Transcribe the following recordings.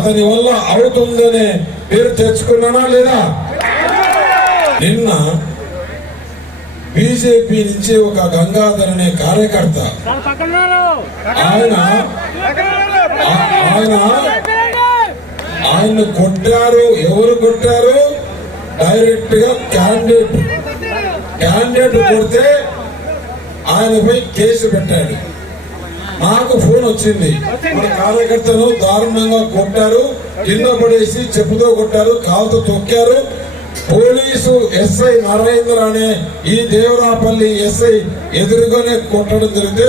అతని వల్ల అవుతుందనే పేరు తెచ్చుకున్నానా లేదా? నిన్న బీజేపీ నుంచి ఒక గంగాధర్ అనే కార్యకర్త ఆయన కొట్టారు. ఎవరు కొట్టారు? డైరెక్ట్ గా క్యాండిడేట్ కొడితే ఆయనపై కేసు పెట్టాడు. నాకు ఫోన్ వచ్చింది, మన కార్యకర్తను దారుణంగా కొట్టారు, కింద పడేసి చెప్పుతో కొట్టారు, కాలుతో తొక్కారు. పోలీసు ఎస్ఐ నరేంద్ర అనే ఈ దేవరాపల్లి ఎస్ఐ ఎదురుగానే కొట్టడం జరిగితే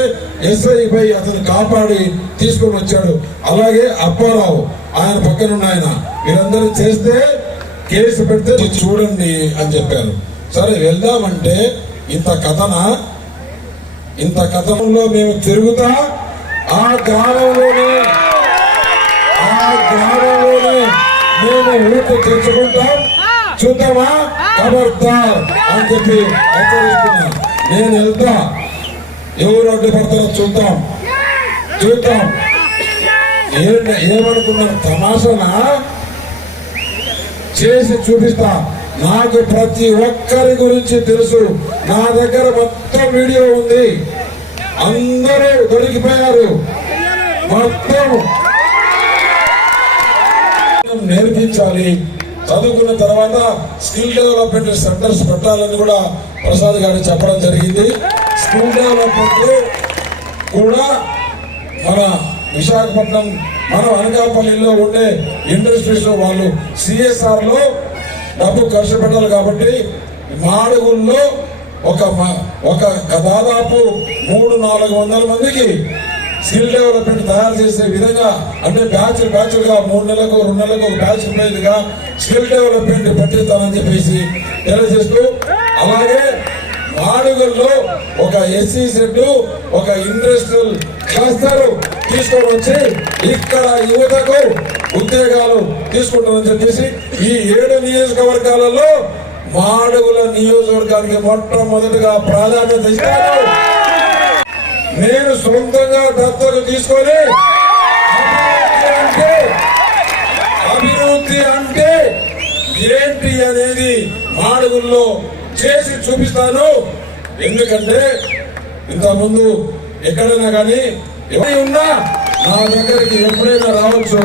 ఎస్ఐ పై అతను కాపాడి తీసుకొని వచ్చాడు. అలాగే అప్పారావు ఆయన పక్కనున్న ఆయన, వీరందరూ చేస్తే కేసు పెడితే చూడండి అని చెప్పారు. సరే వెళ్దామంటే ఇంత కథనంలో మేము తిరుగుతా ఆ గ్రామంలోనే మేము ఊపు తెచ్చుకుంటాం, చూద్దామా ఖబర్దార్ అని చెప్పి హెచ్చరిస్తున్నా. నేను వెళ్తా, ఎవరు అడ్డుపడతారో చూద్దాం. ఏమనుకున్నారు? తమాషనా చేసి చూపిస్తా. నాకు ప్రతి ఒక్కరి గురించి తెలుసు, నా దగ్గర మొత్తం వీడియో ఉంది. అందరూ దొరికిపోయారు. మొత్తం నేర్పించాలి. చదువుకున్న తర్వాత స్కిల్ డెవలప్మెంట్ సెంటర్స్ పెట్టాలని కూడా ప్రసాద్ గారు చెప్పడం జరిగింది. స్కిల్ డెవలప్మెంట్ కూడా మన విశాఖపట్నం, మన అనకాపల్లిలో ఉండే ఇండస్ట్రీస్ వాళ్ళు సిఎస్ఆర్ లో డబ్బు ఖర్చు పెట్టాలి. కాబట్టి మాడుగుల్లో ఒక దాదాపు 300-400 మందికి స్కిల్ డెవలప్మెంట్ తయారు చేసే విధంగా, అంటే బ్యాచ్లుగా 3 నెలలకు 2 నెలలకు ఒక బ్యాచ్ ఉండేదిగా స్కిల్ డెవలప్మెంట్ పెట్టిస్తానని చెప్పేసి తెలియజేస్తూ, అలాగే మాడుగుల్లో ఒక ఎస్సీ సెట్, ఒక ఇండస్ట్రియల్ క్లస్టర్ తీసుకొని వచ్చి ఇక్కడ యువతకు ఉద్యోగాలు తీసుకుంటామని చెప్పేసి ఈ 7 నియోజకవర్గాలలో మాడుగుల నియోజకవర్గానికి మొట్టమొదటిగా ప్రాధాన్యత ఇస్తాను. నేను సొంతంగా దత్తత తీసుకొని అభివృద్ధి అంటే ఏంటి అనేది మాడుగుల్లో చేసి చూపిస్తాను. ఎందుకంటే ఇంతకుముందు ఎక్కడైనా కానీ ఎవరి ఉన్నా నా దగ్గరికి ఎప్పుడైనా రావచ్చు,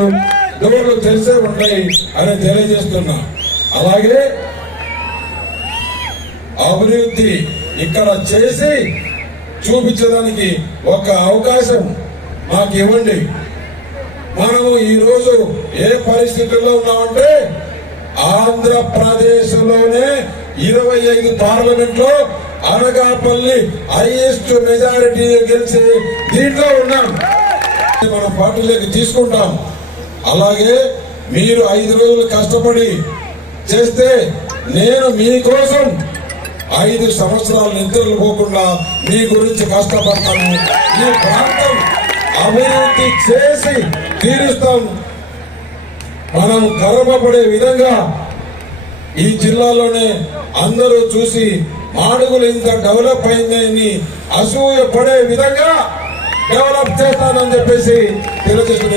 డోర్లు తెలిసే ఉంటాయి అని తెలియజేస్తున్నా. అలాగే అభివృద్ధి ఇక్కడ చేసి చూపించడానికి ఒక అవకాశం మాకు ఇవ్వండి. మనము ఈరోజు ఏ పరిస్థితుల్లో ఉన్నామంటే ఆంధ్రప్రదేశ్ లోనే 25 పార్లమెంట్ లో అనకాపల్లి హైయెస్ట్ మెజారిటీ గెలిచి దీంట్లో ఉన్నాం. మనం పార్టీలోకి తీసుకుంటాం. అలాగే మీరు 5 రోజులు కష్టపడి చేస్తే నేను మీకోసం 5 సంవత్సరాలు నిద్రలు పోకుండా మీ గురించి కష్టపడతాను. ఈ ప్రాంతం అభివృద్ధి చేసి తీరుస్తాం. మనం గర్వపడే విధంగా ఈ జిల్లాలోనే అందరూ చూసి మాడుగులు ఇంత డెవలప్ అయిందని అసూయ పడే విధంగా డెవలప్ చేస్తానని చెప్పేసి తెలియజేస్తుంది.